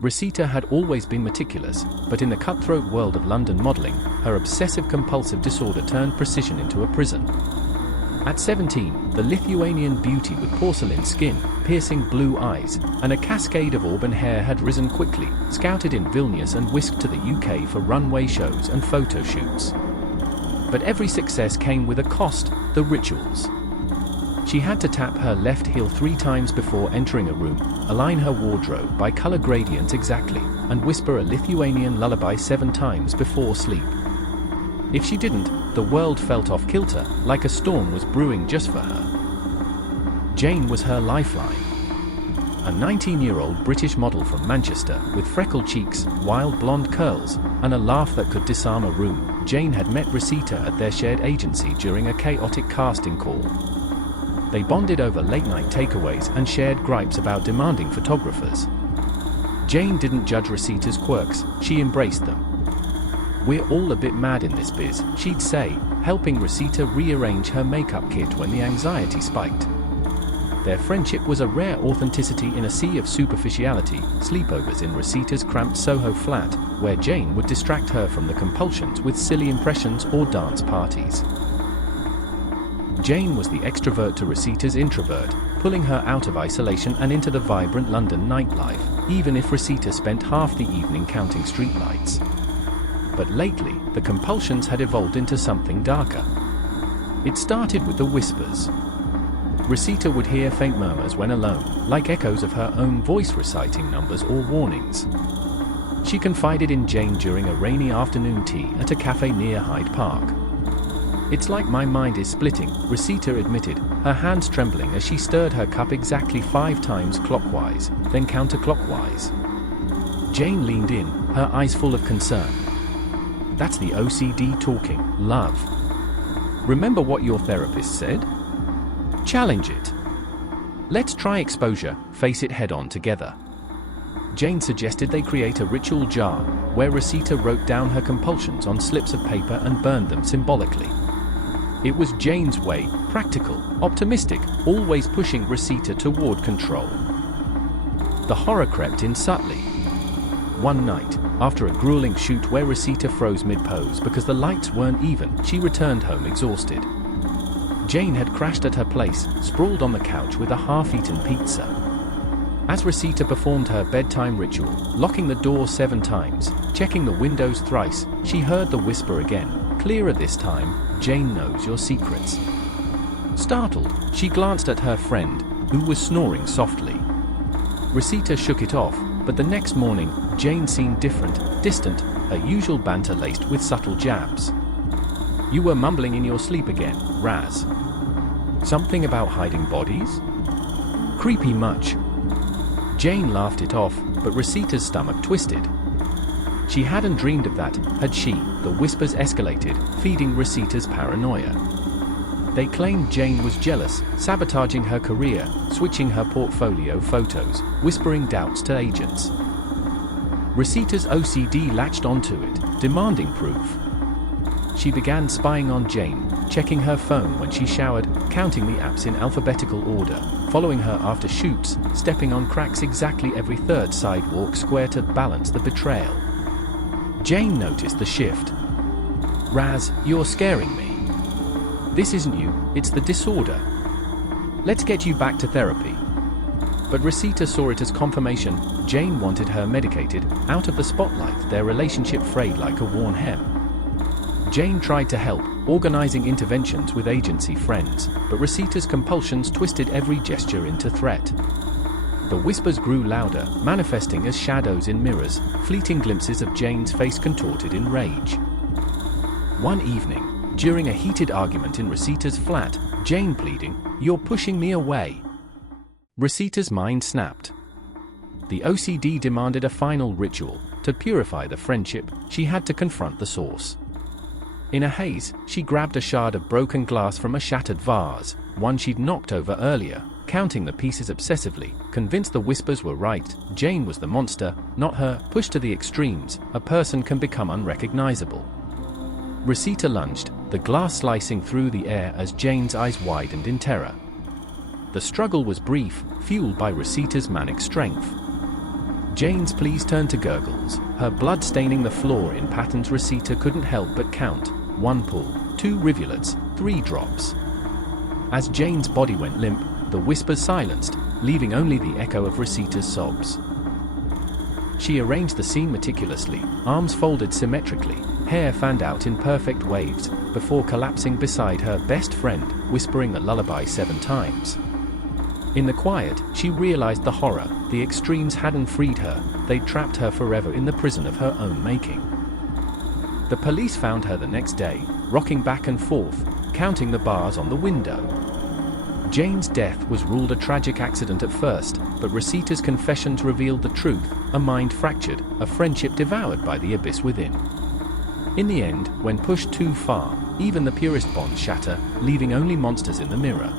Rasita had always been meticulous, but in the cutthroat world of London modelling, her obsessive-compulsive disorder turned precision into a prison. At 17, the Lithuanian beauty with porcelain skin, piercing blue eyes, and a cascade of auburn hair had risen quickly, scouted in Vilnius and whisked to the UK for runway shows and photo shoots. But every success came with a cost: the rituals. She had to tap her left heel 3 times before entering a room, align her wardrobe by color gradient exactly, and whisper a Lithuanian lullaby 7 times before sleep. If she didn't, the world felt off kilter, like a storm was brewing just for her. Jane was her lifeline. A 19-year-old British model from Manchester, with freckled cheeks, wild blonde curls, and a laugh that could disarm a room, Jane had met Rasita at their shared agency during a chaotic casting call. They bonded over late-night takeaways and shared gripes about demanding photographers. Jane didn't judge Rasita's quirks, she embraced them. "We're all a bit mad in this biz," she'd say, helping Rasita rearrange her makeup kit when the anxiety spiked. Their friendship was a rare authenticity in a sea of superficiality, sleepovers in Rasita's cramped Soho flat, where Jane would distract her from the compulsions with silly impressions or dance parties. Jane was the extrovert to Rasita's introvert, pulling her out of isolation and into the vibrant London nightlife, even if Rasita spent half the evening counting streetlights. But lately, the compulsions had evolved into something darker. It started with the whispers. Rasita would hear faint murmurs when alone, like echoes of her own voice reciting numbers or warnings. She confided in Jane during a rainy afternoon tea at a cafe near Hyde Park. "It's like my mind is splitting," Rasita admitted, her hands trembling as she stirred her cup exactly 5 times clockwise, then counterclockwise. Jane leaned in, her eyes full of concern. "That's the OCD talking, love. Remember what your therapist said? Challenge it. Let's try exposure, face it head-on together." Jane suggested they create a ritual jar, where Rasita wrote down her compulsions on slips of paper and burned them symbolically. It was Jane's way, practical, optimistic, always pushing Rasita toward control. The horror crept in subtly. One night, after a grueling shoot where Rasita froze mid-pose because the lights weren't even, she returned home exhausted. Jane had crashed at her place, sprawled on the couch with a half-eaten pizza. As Rasita performed her bedtime ritual, locking the door 7 times, checking the windows thrice, she heard the whisper again, clearer this time: "Jane knows your secrets." Startled, she glanced at her friend, who was snoring softly. Rasita shook it off, but the next morning, Jane seemed different, distant, her usual banter laced with subtle jabs. "You were mumbling in your sleep again, Raz. Something about hiding bodies? Creepy much?" Jane laughed it off, but Rasita's stomach twisted. She hadn't dreamed of that, had she? The whispers escalated, feeding Rasita's paranoia. They claimed Jane was jealous, sabotaging her career, switching her portfolio photos, whispering doubts to agents. Rasita's OCD latched onto it, demanding proof. She began spying on Jane, checking her phone when she showered, counting the apps in alphabetical order, following her after shoots, stepping on cracks exactly every 3rd sidewalk square to balance the betrayal. Jane noticed the shift. "Raz, you're scaring me. This isn't you, it's the disorder. Let's get you back to therapy." But Rasita saw it as confirmation. Jane wanted her medicated, out of the spotlight, their relationship frayed like a worn hem. Jane tried to help, organizing interventions with agency friends, but Rasita's compulsions twisted every gesture into threat. The whispers grew louder, manifesting as shadows in mirrors, fleeting glimpses of Jane's face contorted in rage. One evening, during a heated argument in Rasita's flat, Jane pleading, "You're pushing me away." Rasita's mind snapped. The OCD demanded a final ritual. To purify the friendship, she had to confront the source. In a haze, she grabbed a shard of broken glass from a shattered vase, one she'd knocked over earlier, counting the pieces obsessively, convinced the whispers were right. Jane was the monster, not her. Pushed to the extremes, a person can become unrecognizable. Rasita lunged, the glass slicing through the air as Jane's eyes widened in terror. The struggle was brief, fueled by Rasita's manic strength. Jane's pleas turned to gurgles, her blood staining the floor in patterns Rasita couldn't help but count: 1 pull, 2 rivulets, 3 drops. As Jane's body went limp, the whispers silenced, leaving only the echo of Rasita's sobs. She arranged the scene meticulously, arms folded symmetrically, hair fanned out in perfect waves, before collapsing beside her best friend, whispering a lullaby 7 times. In the quiet, she realized the horror. The extremes hadn't freed her, they'd trapped her forever in the prison of her own making. The police found her the next day, rocking back and forth, counting the bars on the window. Jane's death was ruled a tragic accident at first, but Rasita's confessions revealed the truth: a mind fractured, a friendship devoured by the abyss within. In the end, when pushed too far, even the purest bonds shatter, leaving only monsters in the mirror.